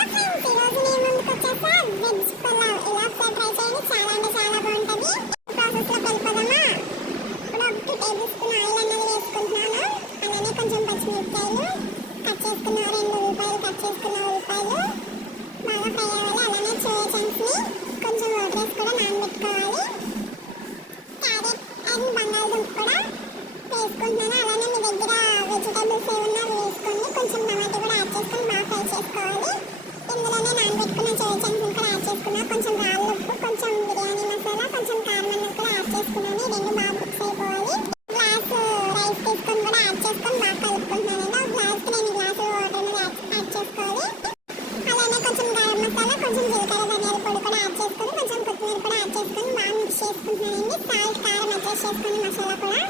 Friends, ఈరోజు నేను ముందుకు వచ్చేసా వెజ్ పులావ్. ఇలా ఒకసారి ట్రై చేయండి, చాలా అంటే చాలా బాగుంటుంది. ప్రాసెస్లోకి వెళ్ళిపోదామా? ఇప్పుడు 1 టేబుల్ స్పూన్ ఆయిల్ అన్నది వేసుకుంటున్నాను. అలానే కొంచెం పచ్చిమిరపకాయలు కట్ చేసుకున్న, 2 ఉల్లిపాయలు కట్ చేసుకున్న ఉల్లిపాయలు బాగా ఫ్రై అవ్వాలి. అలానే సోయా చంక్స్ని కొంచెం వాటర్ వేసి కూడా నానబెట్టుకోవాలి. క్యారెట్ అండ్ బంగాళదుంప కూడా వేసుకుంటున్నాను. అలానే మీ దగ్గర వెజిటేబుల్స్ ఏమన్నా వేసుకోండి. కొంచెం టమాటో కూడా యాడ్ చేసుకొని బాగా ఫ్రై చేసుకోవాలి. ఇందులోనే నానబెట్టుకున్న సోయా చంక్స్ని కూడా యాడ్ చేసుకున్నాను. కొంచెం రాళ్ళ ఉప్పు, కొంచెం బిర్యానీ మసాలా, కొంచెం కారం అన్నది కూడా యాడ్ చేసుకున్నాను. ఈ రెండు బాగా మిక్స్ అయిపోవాలి. గ్లాస్ రైస్ తీసుకొని కూడా యాడ్ చేసుకొని బాగా కలుపుకుంటున్నాను. ఒక గ్లాస్కి 2 గ్లాసులు వాటర్ అనేది యాడ్ చేసుకోవాలి. అలానే కొంచెం గరం మసాలా, కొంచెం జీలకర్ర ధనియాల పొడి కూడా యాడ్ చేసుకొని, కొంచెం కొత్తిమీర కూడా యాడ్ చేసుకొని బాగా మిక్స్ చేసుకుంటున్నానండి. సాల్ట్, కారం అడ్జస్ట్ చేసుకొని మసాలా కూడా